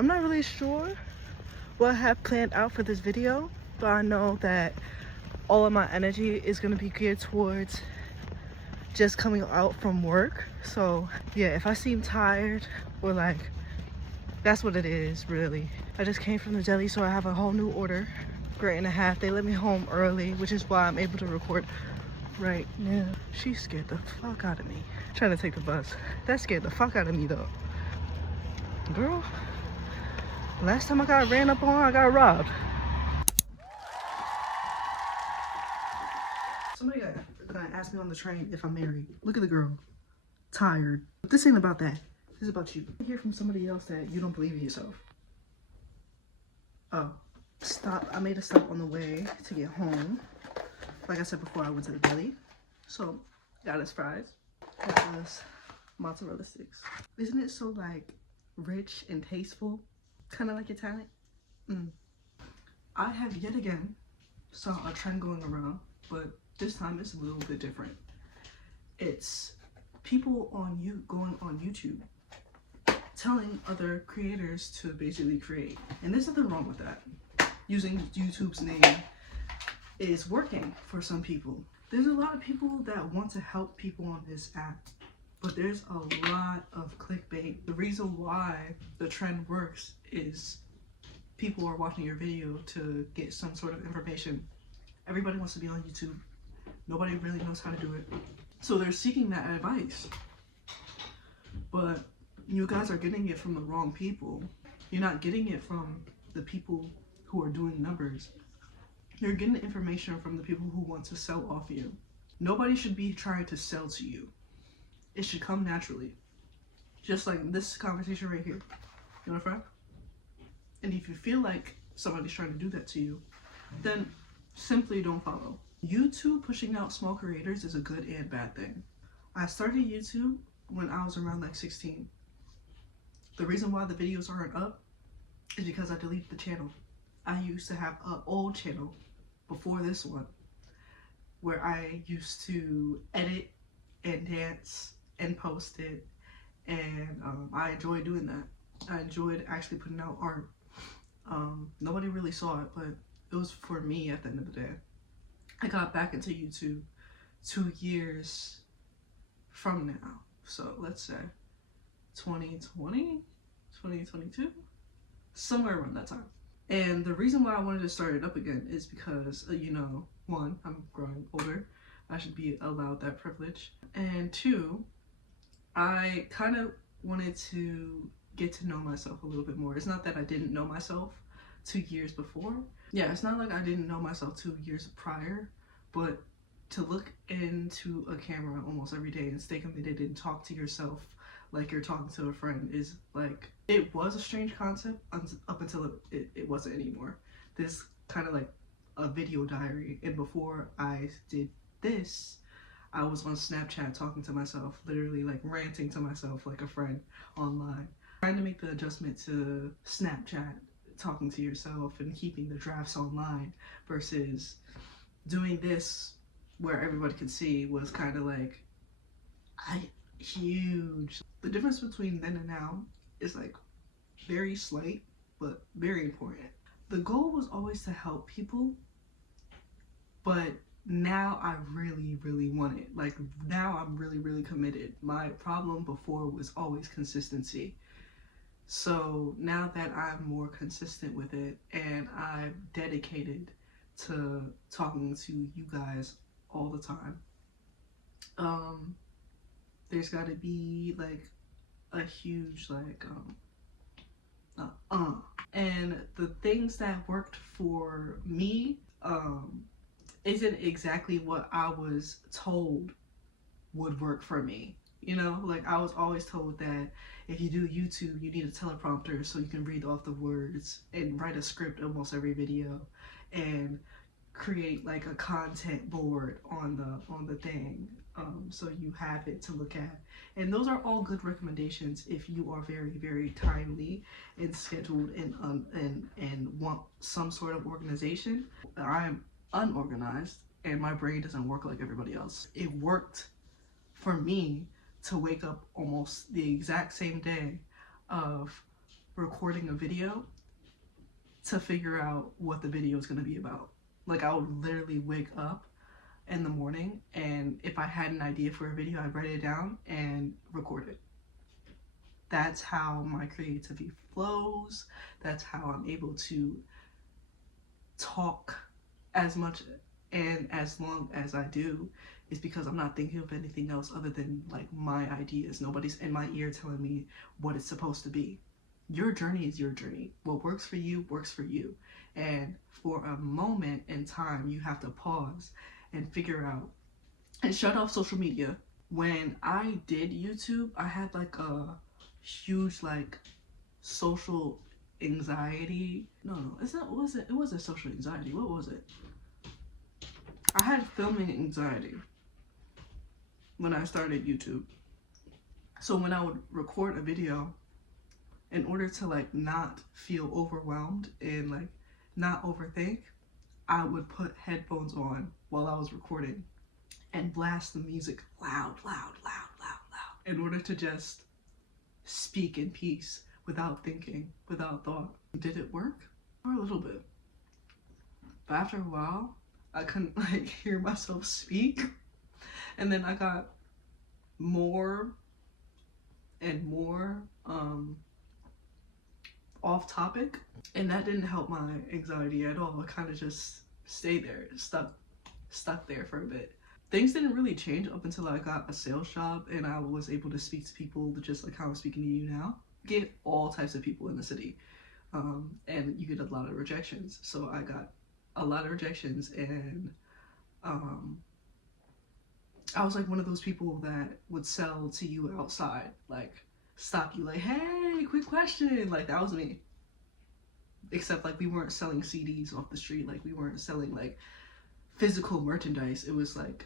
I'm not really sure what I have planned out for this video, but I know that all of my energy is going to be geared towards just coming out from work. So yeah, if I seem tired or like, that's what it is really. I just came from the deli, so I have a whole new order. Great and a half. They let me home early, which is why I'm able to record right now. She scared the fuck out of me trying to take the bus. That scared the fuck out of me though. Girl, last time I got ran up on, I got robbed. Somebody gonna ask me on the train if I'm married. Look at the girl, tired. But this ain't about that. This is about you. I hear from somebody else that you don't believe in yourself. Oh, stop. I made a stop on the way to get home. Like I said before, I went to the deli. So, got us fries. Got us mozzarella sticks. Isn't it so like rich and tasteful? Kind of like Italian. I have yet again saw a trend going around, but this time it's a little bit different. It's people going on YouTube telling other creators to basically create. And there's nothing wrong with that. Using YouTube's name is working for some people. There's a lot of people that want to help people on this app, but there's a lot of clickbait. The reason why the trend works is people are watching your video to get some sort of information. Everybody wants to be on YouTube. Nobody really knows how to do it. So they're seeking that advice. But you guys are getting it from the wrong people. You're not getting it from the people who are doing numbers. You're getting the information from the people who want to sell off you. Nobody should be trying to sell to you. It should come naturally. Just like this conversation right here. You want a fry? And if you feel like somebody's trying to do that to you, then simply don't follow. YouTube pushing out small creators is a good and bad thing. I started YouTube when I was around like 16. The reason why the videos aren't up is because I deleted the channel. I used to have an old channel before this one where I used to edit and dance and post it, and I enjoyed doing that. I enjoyed actually putting out art. Nobody really saw it, but it was for me at the end of the day. I got back into YouTube 2 years from now. So let's say 2020, 2022, somewhere around that time. And the reason why I wanted to start it up again is because, you know, one, I'm growing older. I should be allowed that privilege. And two, I kind of wanted to get to know myself a little bit more. It's not that I didn't know myself 2 years before. Yeah, it's not like I didn't know myself 2 years prior, but to look into a camera almost every day and stay committed and talk to yourself like you're talking to a friend is like, it was a strange concept up until it wasn't anymore. This kind of like a video diary. And before I did this, I was on Snapchat talking to myself, literally like ranting to myself like a friend online. Trying to make the adjustment to Snapchat, talking to yourself and keeping the drafts online versus doing this where everybody can see was kind of like huge. The difference between then and now is like very slight, but very important. The goal was always to help people, but now I really want it. Like now I'm really committed. My problem before was always consistency. So now that I'm more consistent with it and I'm dedicated to talking to you guys all the time, there's got to be like a huge like and the things that worked for me isn't exactly what I was told would work for me. You know, like I was always told that if you do YouTube, you need a teleprompter so you can read off the words and write a script almost every video and create like a content board on the thing, so you have it to look at. And those are all good recommendations if you are very timely and scheduled and want some sort of organization. I'm unorganized and my brain doesn't work like everybody else. It worked for me to wake up almost the exact same day of recording a video to figure out what the video is going to be about. Like, I would literally wake up in the morning, and if I had an idea for a video, I'd write it down and record it. That's how my creativity flows. That's how I'm able to talk as much and as long as I do, is because I'm not thinking of anything else other than like my ideas. Nobody's in my ear telling me what it's supposed to be. Your journey is your journey. What works for you works for you. And for a moment in time, you have to pause and figure out and shut off social media. When I did YouTube, I had like a huge like social anxiety. No, it's not. It wasn't social anxiety. What was it? I had filming anxiety when I started YouTube. So when I would record a video, in order to like not feel overwhelmed and like not overthink, I would put headphones on while I was recording and blast the music loud, in order to just speak in peace without thinking, without thought. Did it work? For a little bit. But after a while, I couldn't like hear myself speak. And then I got more and more off topic, and that didn't help my anxiety at all. It kind of just stayed there, stuck there for a bit. Things didn't really change up until I got a sales job and I was able to speak to people just like how I'm speaking to you now. Get all types of people in the city, and you get a lot of rejections. So I got a lot of rejections, and I was like one of those people that would sell to you outside, like stop you like, hey, quick question. Like, that was me. Except like we weren't selling CDs off the street. Like, we weren't selling like physical merchandise. It was like,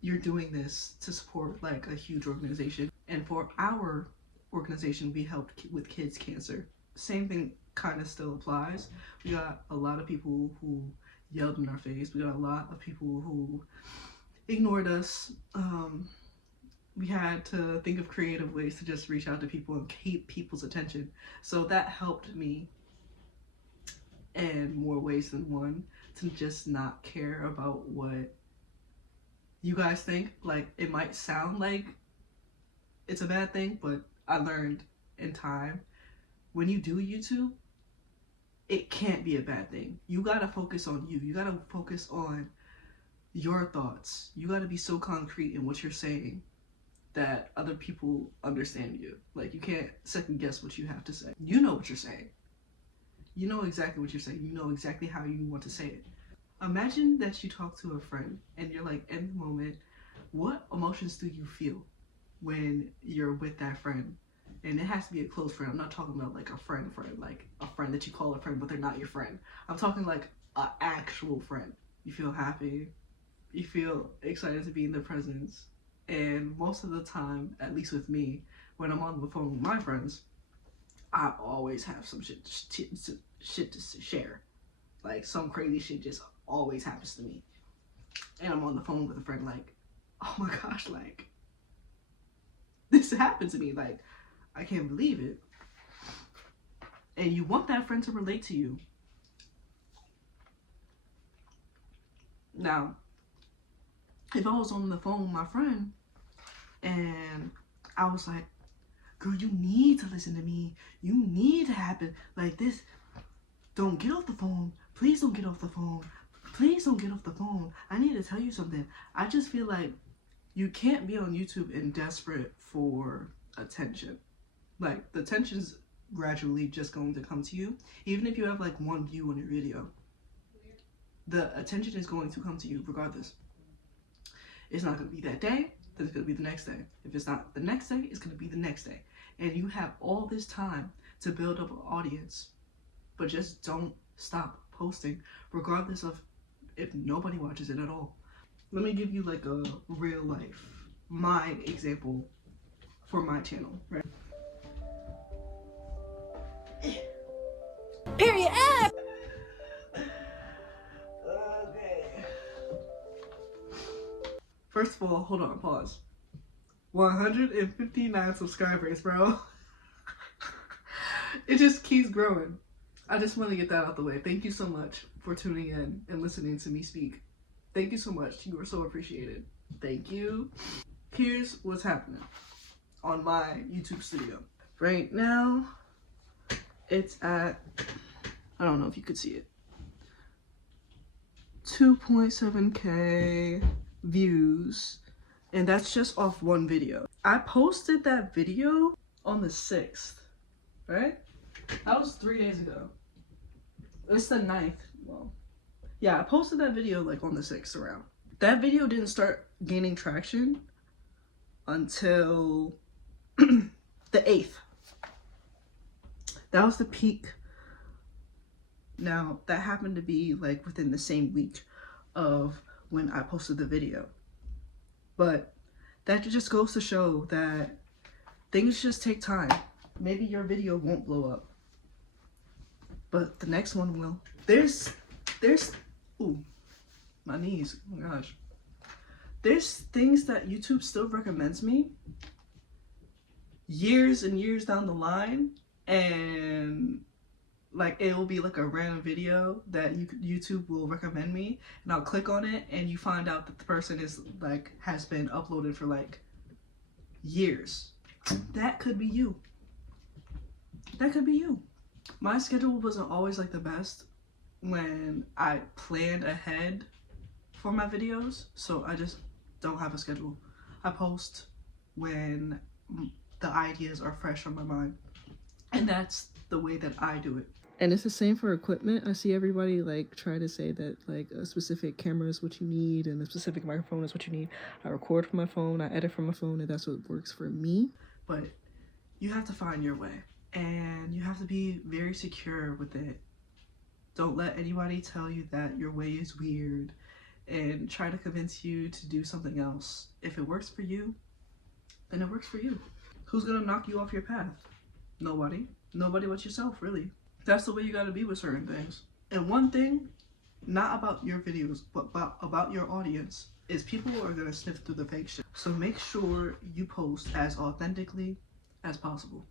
you're doing this to support like a huge organization. And for our organization, we helped with kids' cancer. Same thing kind of still applies. We got a lot of people who yelled in our face. We got a lot of people who ignored us. We had to think of creative ways to just reach out to people and keep people's attention. So that helped me in more ways than one, to just not care about what you guys think. Like, it might sound like it's a bad thing, but I learned in time, when you do YouTube, it can't be a bad thing. You gotta focus on you. You gotta focus on your thoughts. You gotta be so concrete in what you're saying that other people understand you. Like, you can't second guess what you have to say. You know what you're saying. You know exactly what you're saying. You know exactly how you want to say it. Imagine that you talk to a friend and you're like, in the moment, what emotions do you feel when you're with that friend? And it has to be a close friend. I'm not talking about like a friend, like a friend that you call a friend, but they're not your friend. I'm talking like an actual friend. You feel happy. You feel excited to be in their presence. And most of the time, at least with me, when I'm on the phone with my friends, I always have some shit to share. Like, some crazy shit just always happens to me. And I'm on the phone with a friend like, oh my gosh, like, this happened to me. Like, I can't believe it. And you want that friend to relate to you. Now, if I was on the phone with my friend and I was like, girl, you need to listen to me. You need to happen like this. Don't get off the phone. Please don't get off the phone. Please don't get off the phone. I need to tell you something. I just feel like you can't be on YouTube and desperate for attention. Like, the attention's gradually just going to come to you. Even if you have like one view on your video, the attention is going to come to you regardless. It's not going to be that day, then it's going to be the next day. If it's not the next day, it's going to be the next day. And you have all this time to build up an audience, but just don't stop posting, regardless of if nobody watches it at all. Let me give you like a real life, my example for my channel, right? Period. Okay. First of all, hold on, pause. 159 subscribers, bro. It just keeps growing. I just want to get that out the way. Thank you so much for tuning in and listening to me speak. Thank you so much. You are so appreciated. Thank you. Here's what's happening on my YouTube studio. Right now, it's at, I don't know if you could see it, 2.7K views, and that's just off one video. I posted that video on the 6th, right? That was 3 days ago. It's the 9th. Well, yeah, I posted that video like on the 6th around. That video didn't start gaining traction until the 8th. That was the peak. Now, that happened to be like within the same week of when I posted the video. But that just goes to show that things just take time. Maybe your video won't blow up, but the next one will. There's, ooh, my knees, oh my gosh. There's things that YouTube still recommends me years and years down the line, and like it will be like a random video that YouTube will recommend me, and I'll click on it and you find out that the person is like has been uploaded for like years. That could be you. That could be you. My schedule wasn't always like the best when I planned ahead for my videos, so I just don't have a schedule. I post when the ideas are fresh on my mind, and that's the way that I do it. And it's the same for equipment. I see everybody like try to say that like a specific camera is what you need and a specific microphone is what you need. I record from my phone, I edit from my phone, and that's what works for me. But you have to find your way, and you have to be very secure with it. Don't let anybody tell you that your way is weird and try to convince you to do something else. If it works for you, then it works for you. Who's gonna knock you off your path? Nobody. Nobody but yourself, really. That's the way you gotta be with certain things. And one thing, not about your videos, but about your audience, is people are gonna sniff through the fake shit. So make sure you post as authentically as possible.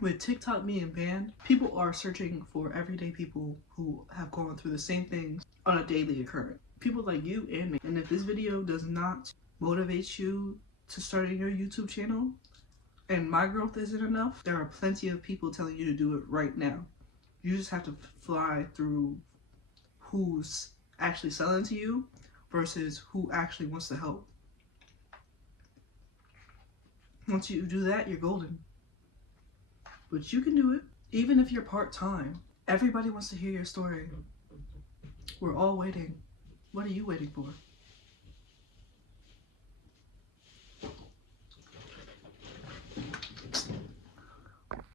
With 𝐡𝐴𝐬𝐭, people are searching for everyday people who have gone through the same things on a daily occurrence. People like you and me. And if this video does not motivate you to starting your YouTube channel, and my growth isn't enough, there are plenty of people telling you to do it right now. You just have to fly through who's actually selling to you versus who actually wants to help. Once you do that, you're golden. But you can do it, even if you're part-time. Everybody wants to hear your story. We're all waiting. What are you waiting for?